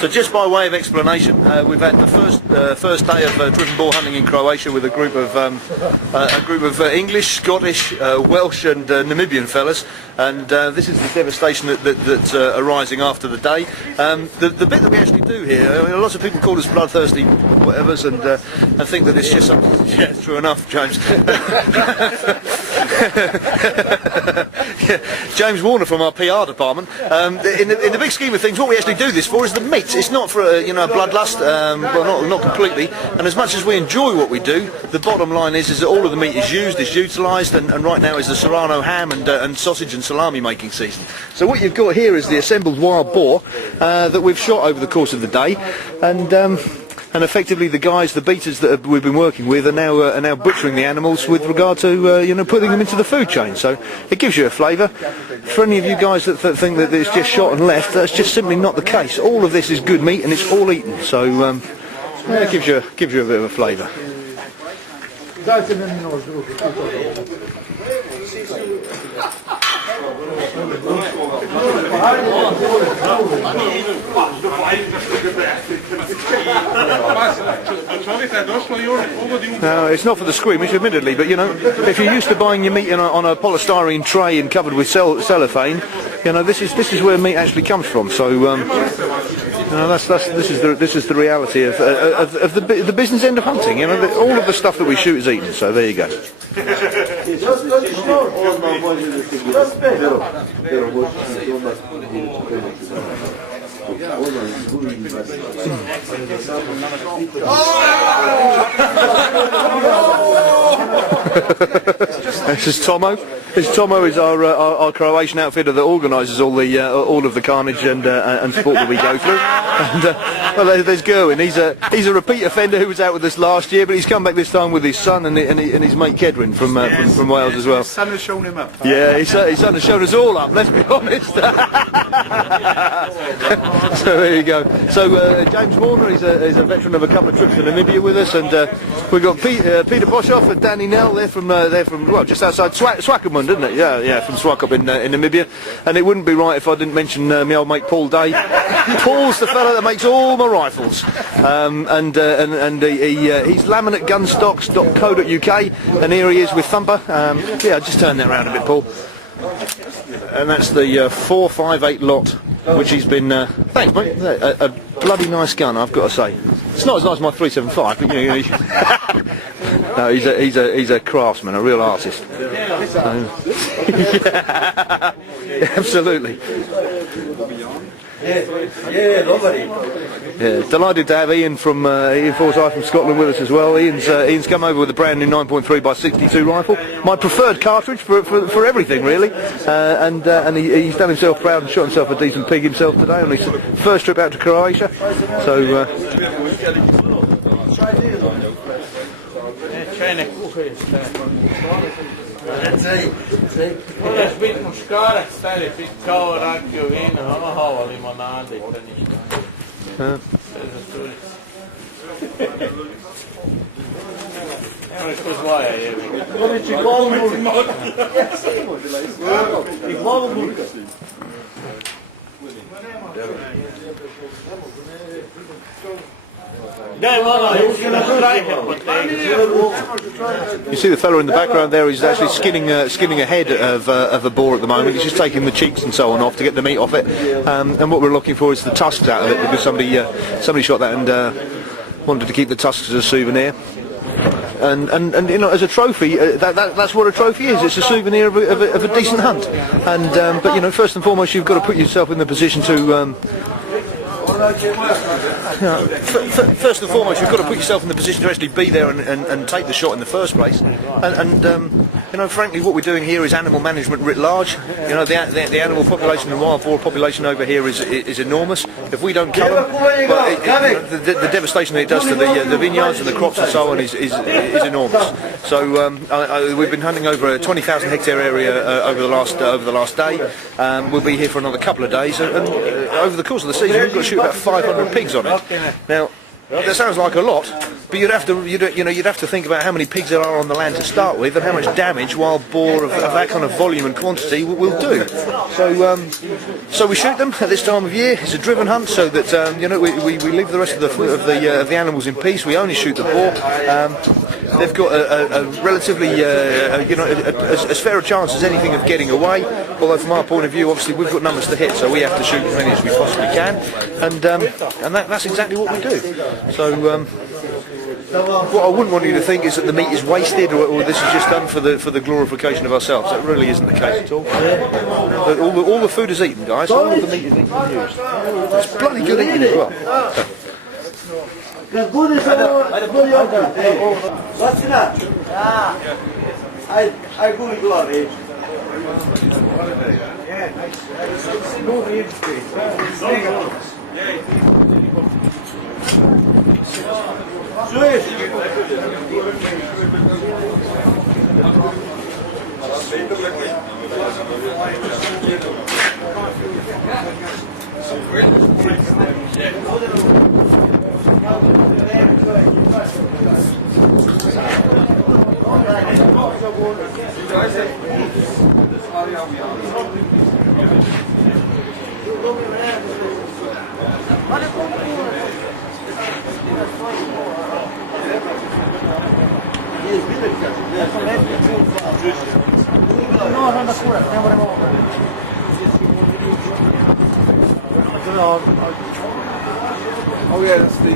So just by way of explanation, we've had the first day of driven boar hunting in Croatia with a group of English, Scottish, Welsh and Namibian fellas, and this is the devastation that's arising after the day. The bit that we actually do here, I mean, lots of people call us bloodthirsty whatevers and think that it's just something. Yeah, true enough, James. Yeah, James Warner from our PR department. In the big scheme of things, what we actually do this for is the meat. It's not for a bloodlust, well, not completely. And as much as we enjoy what we do, the bottom line is that all of the meat is used, is utilised, and right now is the Serrano ham and sausage and salami making season. So what you've got here is the assembled wild boar that we've shot over the course of the day, and effectively the guys, the beaters that we've been working with, are now butchering the animals with regard to putting them into the food chain. So it gives you a flavour. For any of you guys that think that it's just shot and left, that's just simply not the case. All of this is good meat and it's all eaten. So yeah, it gives you a bit of a flavour. No, it's not for the squeamish, admittedly, but if you're used to buying your meat on a polystyrene tray and covered with cellophane, this is where meat actually comes from. So this is the reality of the business end of hunting. All of the stuff that we shoot is eaten. So there you go. This is Tomo. Tomo is our Croatian outfitter that organises all of the carnage and sport that we go through. And well, there's Gerwin. He's a repeat offender who was out with us last year, but he's come back this time with his son and his mate Kedwin from Wales as well. His son has shown him up. Yeah, his son has shown us all up. Let's be honest. So there you go. So James Warner is a veteran of a couple of trips to Namibia with us, and we've got Peter Boshoff and Danny Nell. They're from well, just outside Swakopmund, isn't it? Yeah, from Swakop in Namibia. And it wouldn't be right if I didn't mention my old mate Paul Day. Paul's the fella that makes all my rifles, he's laminategunstocks.co.uk, and here he is with Thumper. Yeah, just turn that around a bit, Paul. And that's the 458 lot, which he's been. Thanks, mate. A bloody nice gun, I've got to say. It's not as nice as my 375, but no, he's a craftsman, a real artist. Yeah, absolutely. Yeah, delighted to have Ian from Ian Forsyth from Scotland with us as well. Ian's come over with a brand new 9.3 by 62 rifle, my preferred cartridge for everything really, and he's done himself proud and shot himself a decent pig himself today on his first trip out to Croatia. So. Moraš biti muškarac, stari, pit kao rakiju, vino, ovo, limonade i to ništa. Nemaš ko zvaja, jebi. I glavu burka. You see the fella in the background there, he's actually skinning a head of a boar at the moment. He's just taking the cheeks and so on off to get the meat off it, and what we're looking for is the tusks out of it, because somebody shot that and wanted to keep the tusks as a souvenir. And as a trophy, that's what a trophy is. It's a souvenir of a decent hunt. And but first and foremost, you've got to put yourself in the position to. First and foremost, you've got to put yourself in the position to actually be there and take the shot in the first place. And frankly, what we're doing here is animal management writ large. The animal population, the wild boar population over here is enormous. If we don't kill them, the devastation that it does to the vineyards and the crops and so on is enormous. So we've been hunting over a 20,000 hectare area over the last day. We'll be here for another couple of days, and over the course of the season, we've got to shoot about 500 pigs on it. Now, That sounds like a lot, but you'd have to think about how many pigs there are on the land to start with, and how much damage wild boar of that kind of volume and quantity will do. So we shoot them at this time of year. It's a driven hunt, so that we leave the rest of the animals in peace. We only shoot the boar. They've got a relatively as fair a chance as anything of getting away. Although from our point of view, obviously we've got numbers to hit, so we have to shoot as many as we possibly can, and that's exactly what we do. So what I wouldn't want you to think is that the meat is wasted, or this is just done for the glorification of ourselves. That really isn't the case at all. But all the food is eaten, guys. All of the meat is eaten and used. It's bloody good eating as well. Oh yeah, that's the